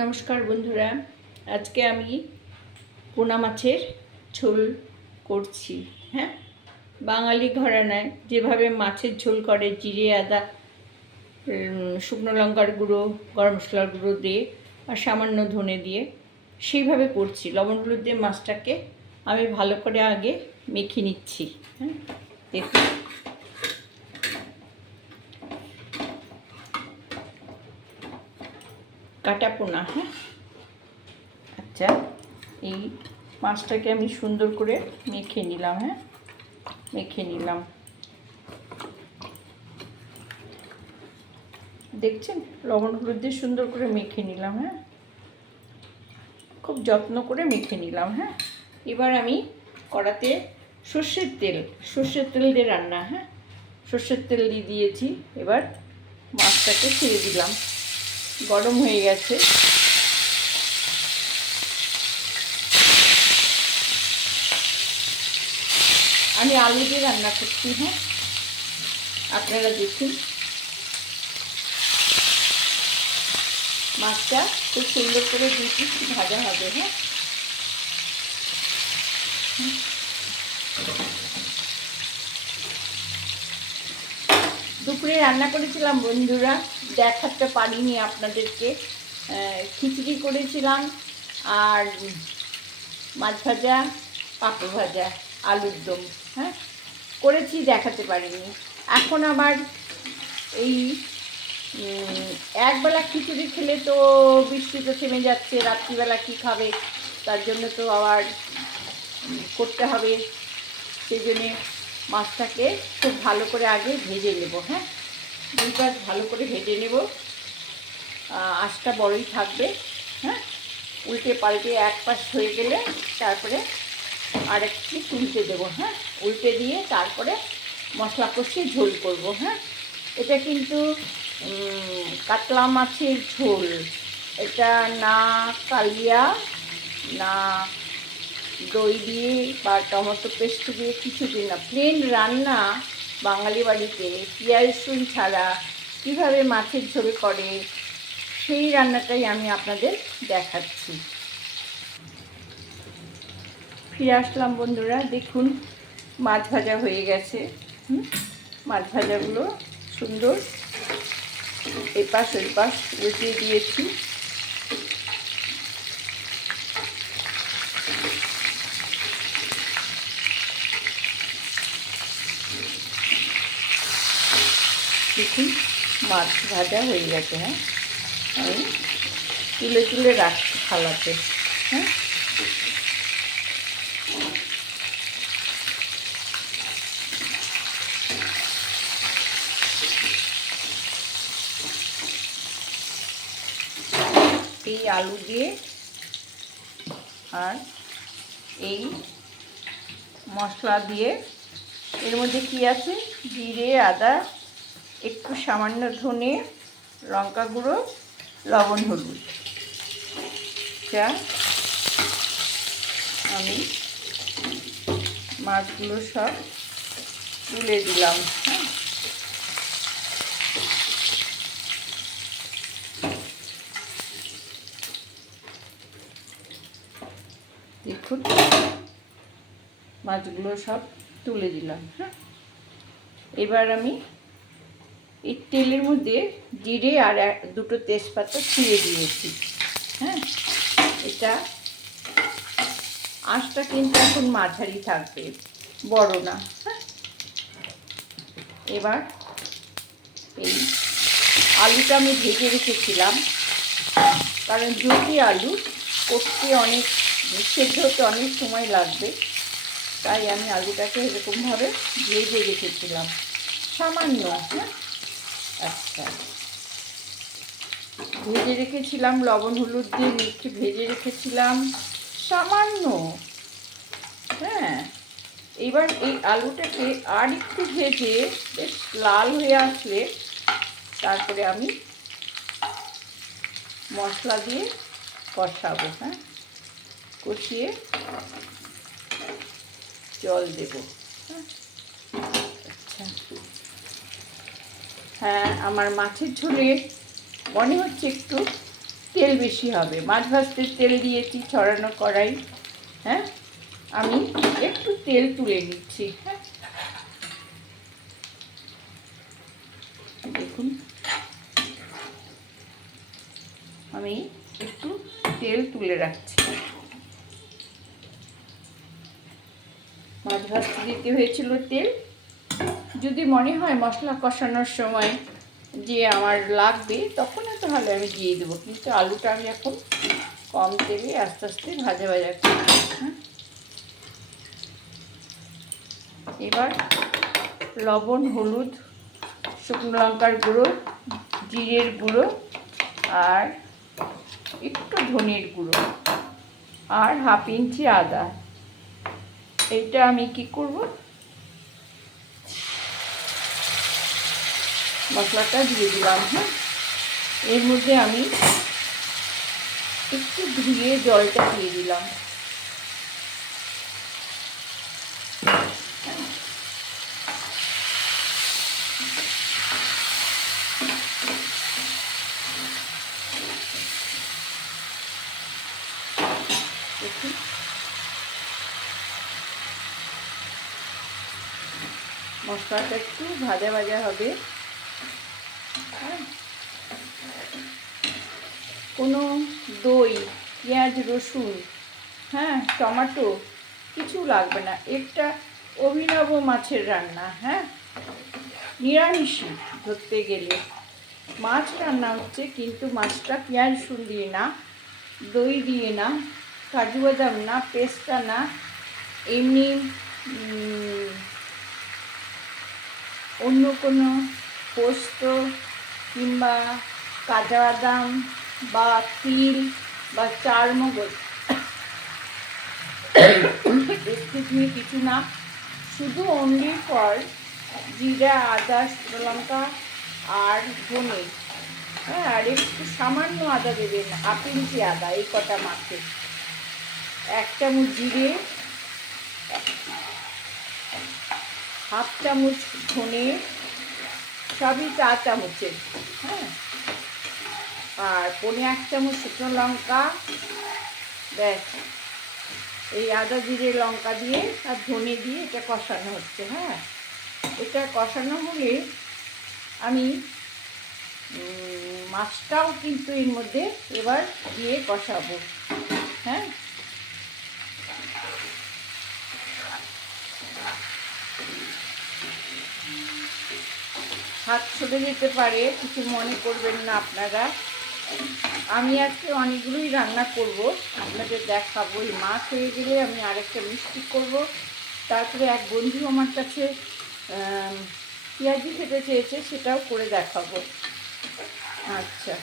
নমস্কার বন্ধুরা, আজকে আমি পোনা মাছের ঝোল করছি হ্যাঁ? বাঙালি ঘরানায় যেভাবে মাছের ঝোল করে, জিরে, আদা শুকনো লঙ্কার গুঁড়ো, গরম মশলার গুঁড়ো দিয়ে আর সামান্য ধনে দিয়ে সেইভাবে করছি। লবণ হলুদ দিয়ে মাছটাকে আমি ভালো করে আগে মেখে নিচ্ছি হ্যাঁ? দেখুন। কাটা পোনা হ্যাঁ? আচ্ছা এই মাছটাকে আমি সুন্দর করে মেখে নিলাম হ্যাঁ? মেখে নিলাম। দেখছেন? লবণ হলুদ দিয়ে সুন্দর করে মেখে নিলাম হ্যাঁ? খুব যত্ন করে মেখে নিলাম হ্যাঁ? এবার আমি কড়াতে সর্ষের তেল সর্ষের তেল দিয়ে রান্না হ্যাঁ? সর্ষের তেল দিয়ে দিয়েছি, এবার মাছটাকে ছেড়ে দিলাম। গরম হয়ে গেছে। আমি আলু দিয়ে রান্না করছি হ্যাঁ। আপনারা দেখুন। মাছটা খুব সুন্দর করে পিস ভাজা হবে হ্যাঁ। দুপুরে রান্না করেছিলাম বন্ধুরা, দেখাতে পারিনি আপনাদেরকে। খিচুড়ি করেছিলাম আর মাছ ভাজা, পাঁপড় ভাজা, আলুর দম হ্যাঁ? করেছি, দেখাতে পারিনি। এখন আবার এই একবেলা খিচুড়ি খেলে তো বৃষ্টি তো থেমে যাচ্ছে, রাত্রিবেলা কি খাবে? তার জন্য তো আবার করতে হবে, সেই জন্যে মাছটাকে খুব ভালো করে আগে ভেজে নেব হ্যাঁ? দুই পাশ ভালো করে ভেজে নেব। আঁচটা বড়ই থাকবে হ্যাঁ? উল্টে পাল্টে এক পাশ হয়ে গেলে তারপরে আর একটু উল্টে দেবো হ্যাঁ? উল্টে দিয়ে তারপরে মশলা কষিয়ে ঝোল করব হ্যাঁ? এটা কিন্তু কাতলা মাছের ঝোল। এটা না কালিয়া, না দই দিয়ে বা টমেটো পেস্ট দিয়ে কিছু দিই না প্লেন রান্না বাঙালি বাড়িতে পেঁয়াজ রসুন ছাড়া কীভাবে মাছের ঝোল করে, সেই রান্নাটাই আমি আপনাদের দেখাচ্ছি। ফিরে আসলাম বন্ধুরা, দেখুন মাছ ভাজা হয়ে গেছে। মাছ ভাজাগুলো সুন্দর এপাশ ওই পাশ উল্টিয়ে দিয়েছি দেখুন মাছ ভাজা হয়ে গেছে হ্যাঁ? আমি তুলে তুলে রাখছি খালাতে হ্যাঁ? এই আলু দিয়ে আর এই মশলা দিয়ে। এর মধ্যে কি আছে? জিরে, আদা একটু সামান্য ধনে লঙ্কা গুঁড়ো, লবণ হলুদ। যা আমি মাছগুলো সব তুলে দিলাম হ্যাঁ। দেখুন, মাছগুলো সব তুলে দিলাম হ্যাঁ। এবার আমি এই তেলের মধ্যে জিরে আর দুটো তেজপাতা ছিঁড়ে দিয়েছি। হ্যাঁ? এটা আঁচটা কিন্তু এখন মাঝারি থাকবে, বড় না। হ্যাঁ? এবার এই আলুটা আমি ভেজে রেখেছিলাম, কারণ যদি আলু করতে অনেক, সেদ্ধ হতে অনেক সময় লাগবে, তাই আমি আলুটাকে এরকমভাবে ভেজে রেখেছিলাম। সামান্য হ্যাঁ? আচ্ছা। ভেজে রেখেছিলাম লবণ, হলুদ দিয়ে মেখে ভেজে রেখেছিলাম। সামান্য। হ্যাঁ। এবার এই আলুটাকে আর একটু ভেজে বেশ লাল হয়ে আসলে তারপরে আমি মশলা দিয়ে কষাবো হ্যাঁ? কষিয়ে জল দেব হ্যাঁ? আমার মাছের ঝোলে মনে হচ্ছে একটু তেল বেশি হবে। মাছ ভাজতে তেল দিয়েছি, ছড়ানো কড়াই হ্যাঁ? আমি একটু তেল তুলে নিচ্ছি হ্যাঁ? দেখুন। আমি একটু তেল তুলে রাখছি। মাছ ভাজতে দিতে হয়েছিল তেল। যদি মনে হয় মশলা কষানোর সময় যে আমার লাগবে তখন তাহলে আমি দিয়ে দেবো। কিন্তু আলুটা আমি এখন কম তেলে আস্তে আস্তে ভাজা ভাজা করি হ্যাঁ? এবার লবণ, হলুদ, শুকনো লঙ্কার গুঁড়ো, জিরের গুঁড়ো আর একটু ধনের গুঁড়ো আর হাফ ইঞ্চি আদা। এইটা আমি কি করব? মশলাটা দিয়ে দিলাম হ্যাঁ? এর মধ্যে আমি একটু ধুয়ে জলটা দিয়ে দিলাম। মশলাটা একটু ভাজা ভাজা হবে। কোনো দই, পেঁয়াজ, রসুন হ্যাঁ টমেটো, কিছু লাগবে না। একটা অভিনব মাছের রান্না হ্যাঁ? নিরামিষই ধরতে গেলে। মাছ রান্না হচ্ছে, কিন্তু মাছটা পেঁয়াজ, রসুন দিয়ে না, দই দিয়ে না, কাজু বাদাম না, পেস্তা না, এমনি অন্য কোনো পোস্ত কিংবা কাজা বাদাম বা তিল বা চার মগজ। এক্সকিউজ কিছু না, শুধু অনলি ফর জিরা, আদা লঙ্কা আর ধনে। হ্যাঁ আর একটু সামান্য আদা দেবেন হাফ ইঞ্চি আদা, এই কটা মাত্র এক চামচ জিরে, হাফ চামচ ধনে, সবই চা চামচের। হ্যাঁ আর পনে এক চামচ শুকনো লঙ্কা, ব্যাস। এই আদা জিরে লঙ্কা দিয়ে আর ধনে দিয়ে এটা কষানো হচ্ছে হ্যাঁ? এটা কষানো হলে আমি মাছটাও কিন্তু এর মধ্যে এবার দিয়ে কষাবো হ্যাঁ? হাত ছুটে যেতে পারে, কিছু মনে করবেন না আপনারা। আমি আজকে অনেকগুলোই রান্না করব, আপনাদের দেখাবো। এই মাছ হয়ে গেলে আমি আরেকটা মিষ্টি করব। তারপরে এক বন্ধু আমার কাছে পেঁয়াজি খেতে চেয়েছে, সেটাও করে দেখাবো। আচ্ছা।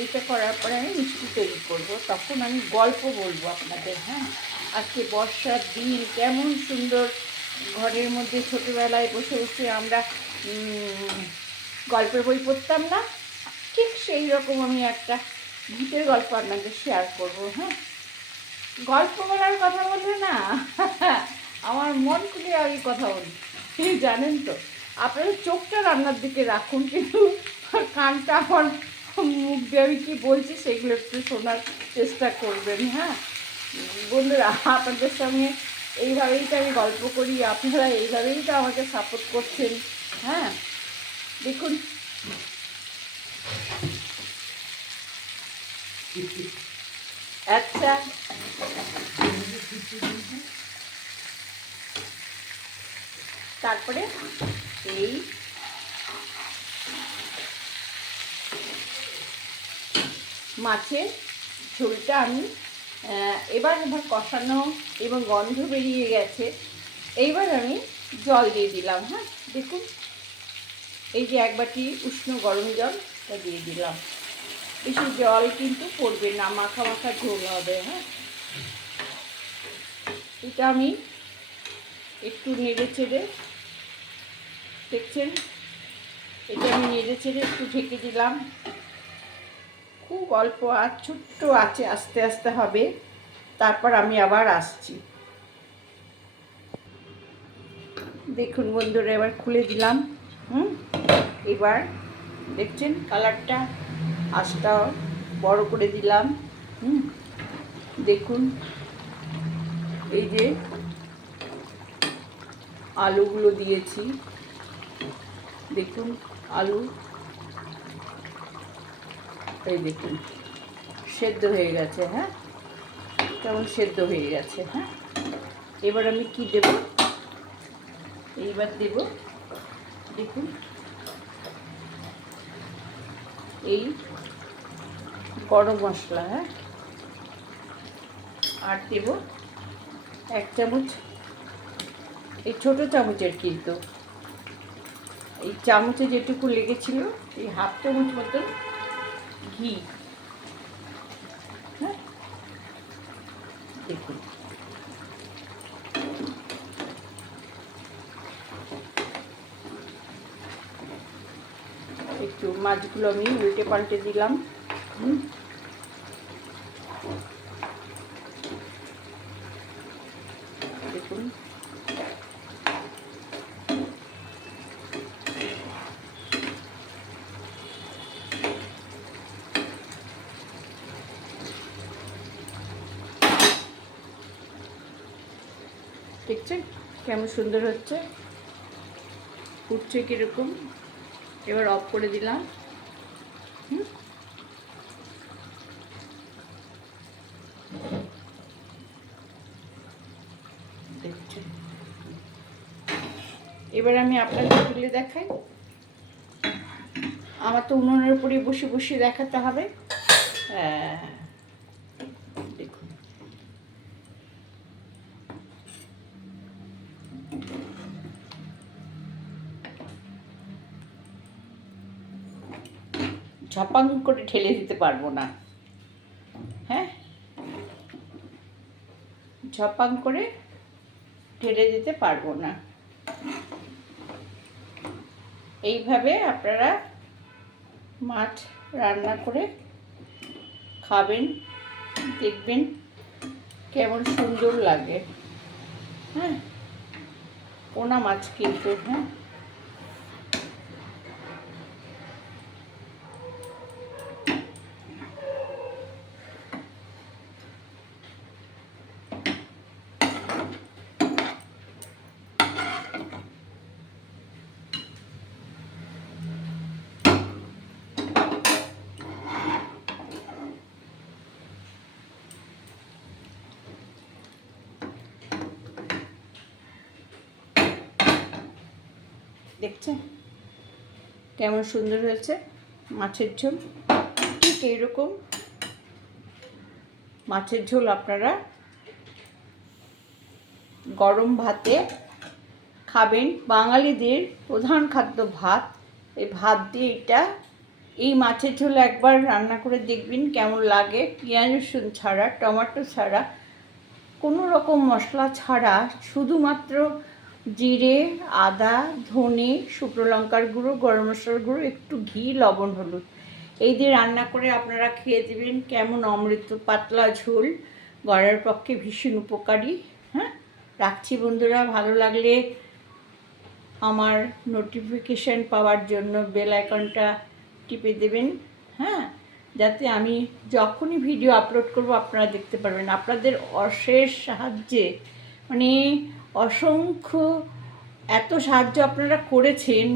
এইটা করার পরে আমি মিষ্টি তৈরি করব। তখন আমি গল্প বলব আপনাদের হ্যাঁ? আজকে বর্ষার দিন, কেমন সুন্দর ঘরের মধ্যে ছোটোবেলায় বসে বসে আমরা গল্পের বই পড়তাম না। ঠিক সেই রকম আমি একটা ভূতের গল্প আপনাদের শেয়ার করব হ্যাঁ? গল্প বলার কথা বললে না, আমার মন খুলে আমি কথা বলি। জানেন তো আপনারা চোখটা রান্নার দিকে রাখুন, কিন্তু কানটা আমার মুখ দিয়ে আমি কী বলছি সেগুলো একটু শোনার চেষ্টা করবেন হ্যাঁ? বন্ধুরা, আপনাদের সঙ্গে এইভাবেই তো আমি গল্প করি, আপনারা এইভাবেই তো আমাকে সাপোর্ট করছেন হ্যাঁ? দেখুন। আচ্ছা। তারপরে এই মাছের ঝোলটা আমি এবার আমার কষানো এবং গন্ধ বেরিয়ে গেছে। এইবার আমি জল দিয়ে দিলাম হ্যাঁ? দেখুন। এই যে এক বাটি উষ্ণ গরম জল তা দিয়ে দিলাম। বেশি জল কিন্তু পড়বে না, মাখা মাখা ঝোল হবে হ্যাঁ? এটা আমি একটু নেড়ে চেড়ে, দেখছেন? এটা আমি নেড়ে চেড়ে একটু ঢেকে দিলাম। খুব অল্প আর ছোট্ট আছে, আস্তে আস্তে হবে। তারপর আমি আবার আসছি। দেখুন বন্ধুরা, এবার খুলে দিলাম, হুম? এবার দেখছেন কালারটা আঁচটা বড় করে দিলাম, হুম। দেখুন, এই যে আলুগুলো দিয়েছি, দেখুন আলু। এই দেখুন, সেদ্ধ হয়ে গেছে হ্যাঁ? কেমন সেদ্ধ হয়ে গেছে হ্যাঁ? এবার আমি কি দেব? এইবার দেব, দেখুন। এই গরম মশলা হ্যাঁ? আর দেব এক চামচ, এই ছোটো চামচের কিন্তু। এই চামচে যেটুকু লেগেছিল, এই হাফ চামচ মতন ঘি হ্যাঁ? দেখুন। একটু মাছগুলো আমি উল্টে পাল্টে দিলাম। দেখুন। কেমন সুন্দর হচ্ছে। ফুটছে কীরকম? এবার অফ করে দিলাম। হুম? এবার আমি আপনাকে তুলে দেখাই। আমার তো উনুনের উপরে বসে বসে দেখাতে হবে। হ্যাঁ। ঝপাং করে ঠেলে দিতে পারব না। হ্যাঁ? ঝপাং করে ঠেলে দিতে পারব না। এইভাবে আপনারা মাছ রান্না করে খাবেন, দেখবেন কেমন সুন্দর লাগে। হ্যাঁ? পোনা মাছ কিন্তু হ্যাঁ? দেখছেন? কেমন সুন্দর হয়েছে মাছের ঝোল। ঠিক এইরকম মাছের ঝোল আপনারা গরম ভাতে খাবেন। বাঙালিদের প্রধান খাদ্য ভাত। এই ভাত দিয়ে এটা, এই মাছের ঝোল একবার রান্না করে দেখবেন কেমন লাগে। পেঁয়াজ, রসুন ছাড়া, টমেটো ছাড়া, কোনো রকম মশলা ছাড়া, শুধুমাত্র জিরে, আদা, ধনে, শুকনো লঙ্কার গুঁড়ো, গরম মশলার গুঁড়ো, একটু ঘি, লবণ, হলুদ। এই দিয়ে রান্না করে আপনারা খেয়ে দেবেন কেমন অমৃত পাতলা ঝোল। গড়ার পক্ষে ভীষণ উপকারী। হ্যাঁ? রাখছি বন্ধুরা, ভালো লাগলে আমার নোটিফিকেশান পাওয়ার জন্য বেল আইকনটা টিপে দেবেন। হ্যাঁ? যাতে আমি যখনই ভিডিও আপলোড করব, আপনারা দেখতে পারবেন। আপনাদের অশেষ সাহায্যে মানে অসংখ্য এত সাহায্য আপনারা করেছেন,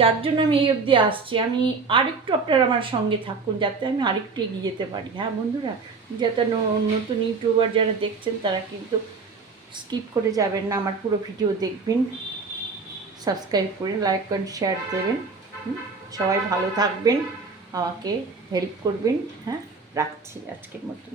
যার জন্য আমি এই অবধি আসছি। আমি আরেকটু আপনারা আমার সঙ্গে থাকুন, যাতে আমি আরেকটু এগিয়ে যেতে পারি। হ্যাঁ বন্ধুরা যাতে নতুন ইউটিউবার যারা দেখছেন, তারা কিন্তু স্কিপ করে যাবেন না, আমার পুরো ভিডিও দেখবেন। সাবস্ক্রাইব করে লাইক করেন শেয়ার দেবেন। সবাই ভালো থাকবেন, আমাকে হেল্প করবেন। হ্যাঁ রাখছি আজকের মতন।